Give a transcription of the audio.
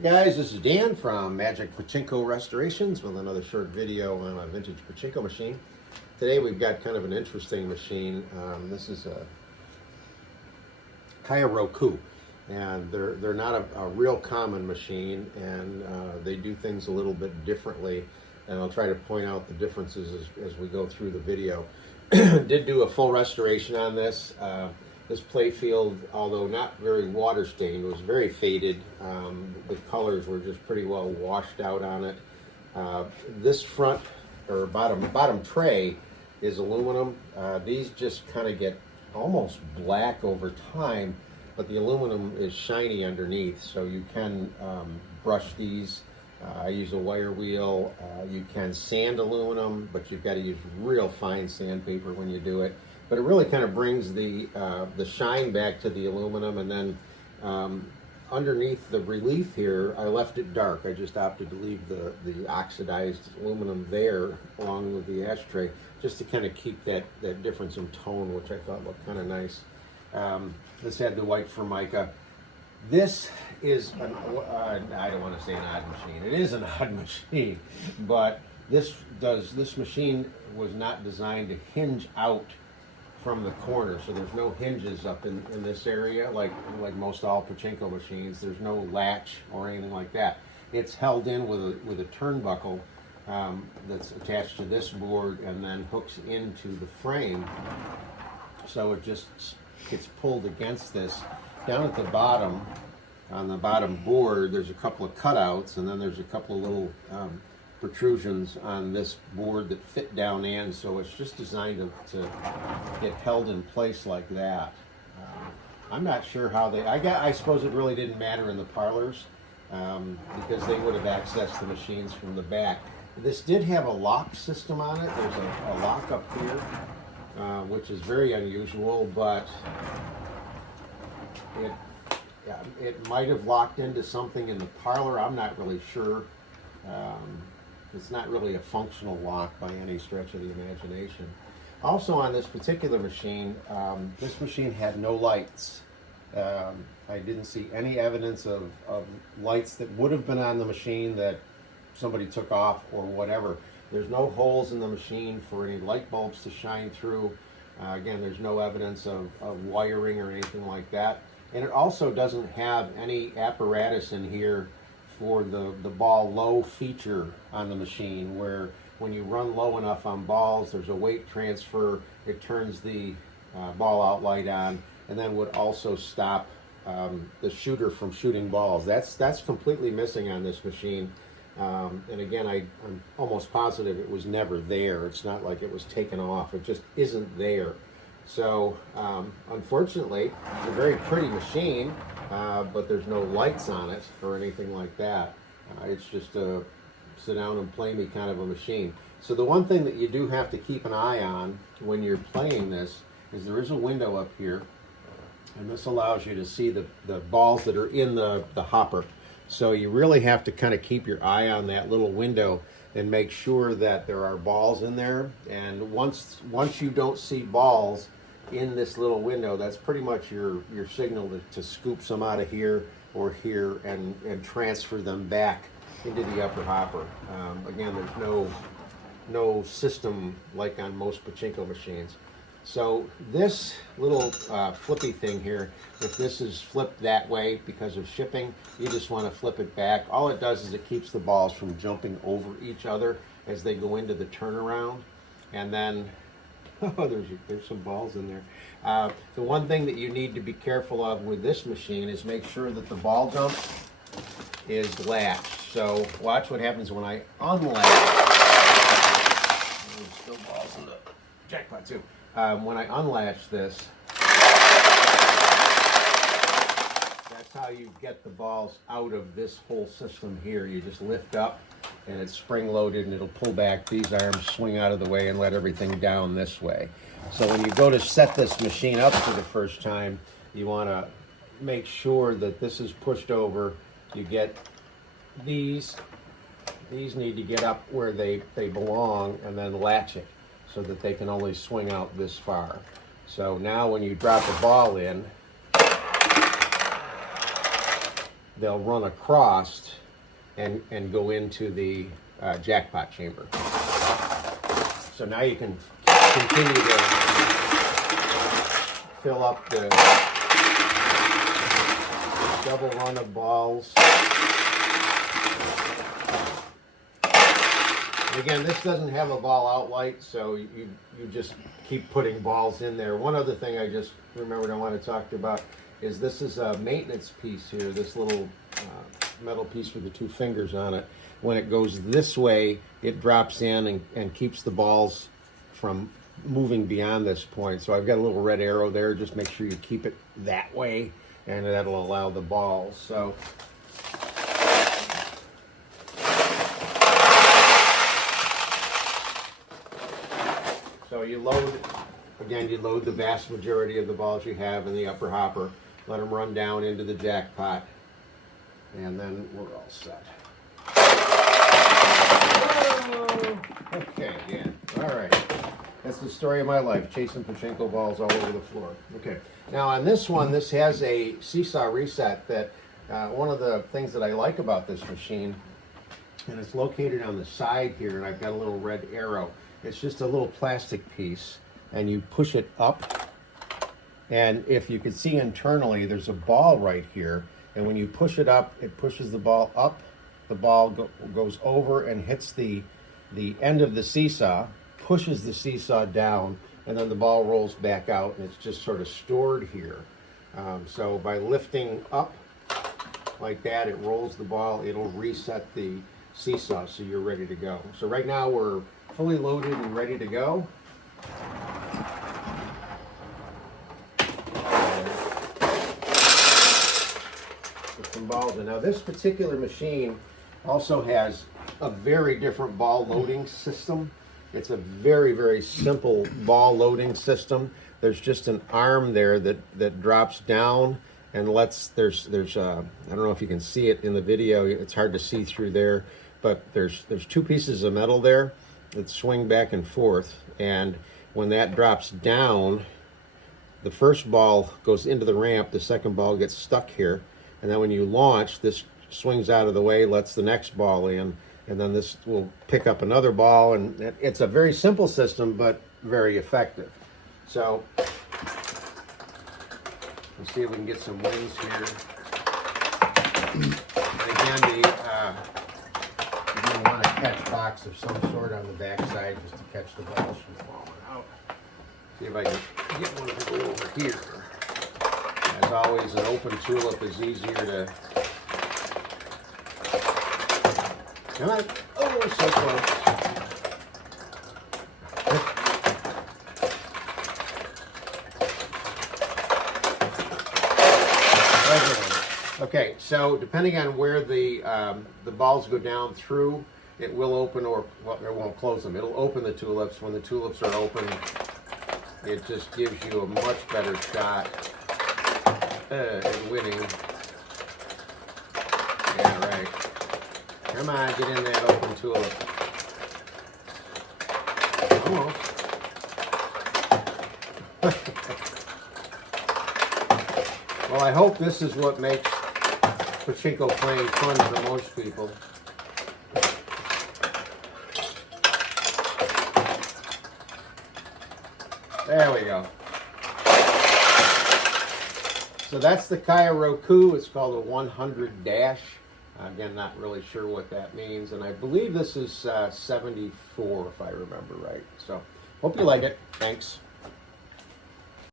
Hi guys, this is Dan from Magic Pachinko Restorations with another short video on a vintage Pachinko machine. Today we've got kind of an interesting machine. This is a Kyoraku, and they're not a real common machine, and they do things a little bit differently, and I'll try to point out the differences as we go through the video. Did do a full restoration on this. This play field, although not very water stained, was very faded. The colors were just pretty well washed out on it. This front or bottom tray is aluminum. These just kind of get almost black over time, but the aluminum is shiny underneath, so you can brush these. I use a wire wheel. You can sand aluminum, but you've got to use real fine sandpaper when you do it. But it really kind of brings the shine back to the aluminum, and then underneath the relief here, I left it dark. I just opted to leave the oxidized aluminum there along with the ashtray, just to kind of keep that difference in tone, which I thought looked kind of nice. This had the white Formica. This is I don't want to say an odd machine. It is an odd machine, but this machine was not designed to hinge out from the corner, so there's no hinges up in this area like most all Pachinko machines. There's no latch or anything like that. It's held in with a turnbuckle that's attached to this board and then hooks into the frame, so it just gets pulled against this. Down at the bottom, on the bottom board, there's a couple of cutouts, and then there's a couple of little protrusions on this board that fit down in, so it's just designed to get held in place like that. I'm not sure how I suppose it really didn't matter in the parlors because they would have accessed the machines from the back. This did have a lock system on it. There's a lock up here, which is very unusual, but it might have locked into something in the parlor. I'm not really sure. It's not really a functional lock by any stretch of the imagination. Also on this particular machine, this machine had no lights. I didn't see any evidence of lights that would have been on the machine that somebody took off or whatever. There's no holes in the machine for any light bulbs to shine through. Again, there's no evidence of wiring or anything like that. And it also doesn't have any apparatus in here for the ball low feature on the machine, where when you run low enough on balls, there's a weight transfer. It turns the ball out light on, and then would also stop the shooter from shooting balls. That's completely missing on this machine. And again, I'm almost positive it was never there. It's not like it was taken off. It just isn't there. So unfortunately, it's a very pretty machine, but there's no lights on it or anything like that. It's just a sit down and play me kind of a machine. So the one thing that you do have to keep an eye on when you're playing this is there is a window up here, and this allows you to see the balls that are in the hopper. So you really have to kind of keep your eye on that little window and make sure that there are balls in there. And once you don't see balls in this little window, that's pretty much your signal to scoop some out of here or here and transfer them back into the upper hopper. Again, there's no system like on most Pachinko machines. So this little flippy thing here, if this is flipped that way because of shipping, you just want to flip it back. All it does is it keeps the balls from jumping over each other as they go into the turnaround. And then, oh, there's some balls in there. The one thing that you need to be careful of with this machine is make sure that the ball jump is latched. So watch what happens when I unlatch. There's still balls in the jackpot too. When I unlatch this, that's how you get the balls out of this whole system here. You just lift up and it's spring loaded and it'll pull back. These arms swing out of the way and let everything down this way. So when you go to set this machine up for the first time, you want to make sure that this is pushed over. You get these need to get up where they belong, and then latch it so that they can only swing out this far. So now when you drop the ball in, they'll run across and go into the jackpot chamber. So now you can continue to fill up the double run of balls. And again, this doesn't have a ball out light, so you just keep putting balls in there. One other thing I just remembered I want to talk about is this is a maintenance piece here, this little metal piece with the two fingers on it. When it goes this way, it drops in and keeps the balls from moving beyond this point. So I've got a little red arrow there. Just make sure you keep it that way, and that'll allow the balls. So you load, again, you load the vast majority of the balls you have in the upper hopper, let them run down into the jackpot, and then we're all set. Okay, yeah, all right. That's the story of my life, chasing pachinko balls all over the floor. Okay, now on this one, this has a seesaw reset that, one of the things that I like about this machine, and it's located on the side here, and I've got a little red arrow. It's just a little plastic piece, and you push it up, and if you can see internally, there's a ball right here, and when you push it up, it pushes the ball up, the ball goes over and hits the end of the seesaw, pushes the seesaw down, and then the ball rolls back out, and it's just sort of stored here. So by lifting up like that, it rolls the ball, it'll reset the seesaw so you're ready to go. So right now we're fully loaded and ready to go. Put some balls in. Now this particular machine also has a very different ball loading system. It's a very, very simple ball loading system. There's just an arm there that drops down and there's I don't know if you can see it in the video, it's hard to see through there, but there's two pieces of metal there that swing back and forth, and when that drops down, the first ball goes into the ramp, the second ball gets stuck here, and then when you launch, this swings out of the way, lets the next ball in, and then this will pick up another ball, and it's a very simple system, but very effective. So, let's see if we can get some wins here. And again, you're going to want a catch box of some sort on the back side just to catch the balls from falling out. See if I can get one to go over here. As always, an open tulip is easier to... Come on. Oh, so close. Okay, so depending on where the balls go down through, it will open, or well, it won't close them. It'll open the tulips. When the tulips are open, it just gives you a much better shot at winning. Yeah, right. Come on, get in that open tulip. Almost. Well, I hope this is what makes pachinko playing fun for most people. There we go. So that's the Kyoraku. It's called a 100 dash. Again, not really sure what that means. And I believe this is 74, if I remember right. So, hope you like it. Thanks.